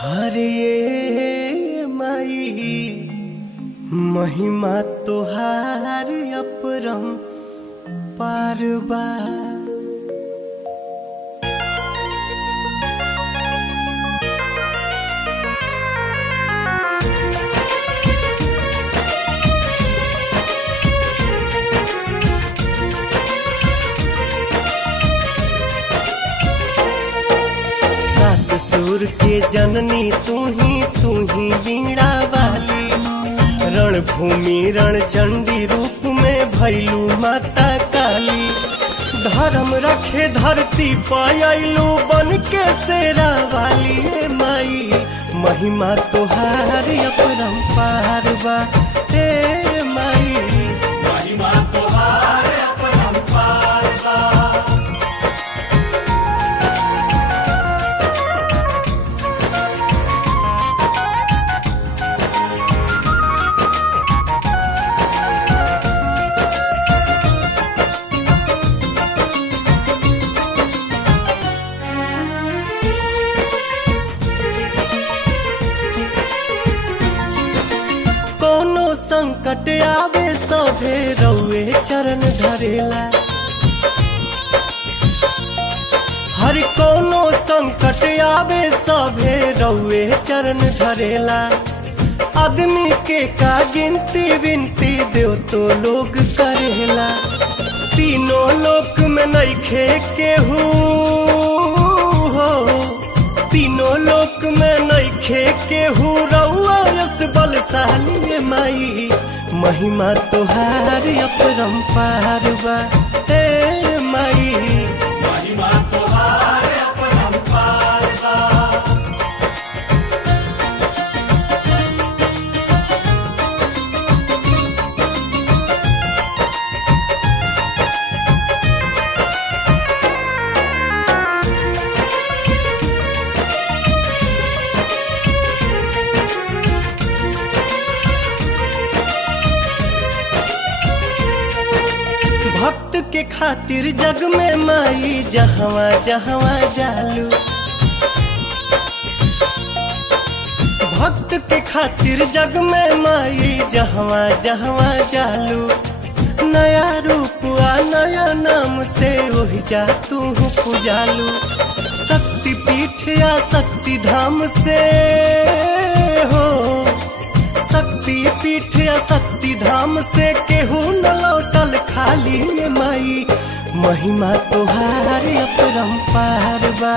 हरे माई महिमा तोहार अपरम पार बा। सात सुर के जननी तू ही वीणा वाली, रणभूमि रणचंडी रूप में भैलू माता काली। धर्म रखे धरती पायलू बन के शेरा वाली। माई महिमा तोहार अपरंपार बा। हे माई महिमा तोहार अपरंपार बा। संकट आवे सभे रउए चरण धरेला। हर कोनो संकट आवे सभे रउए चरण धरेला। आदमी के का गिनती विनती देव तो लोग करेला। तीनों लोक में नइखे केहू हो, तीनों लोक में नइखे केहू रउआ यस बलशाली। माई महिमा तोहार अपरंपार बा। हे माई महिमा तोहार अपरंपार बा। भक्त के खातिर जग में माई जहवा जहवा जालू। भक्त के खातिर जग में माई जहवा जहवा जालू। नया रूप आ नया नाम से वही जा तू पुजालू। शक्ति पीठ या शक्ति धाम से हो, शक्ति पीठ या शक्ति धाम से केहू न लौटल खाली। माई महिमा तोहार अपरंपार बा।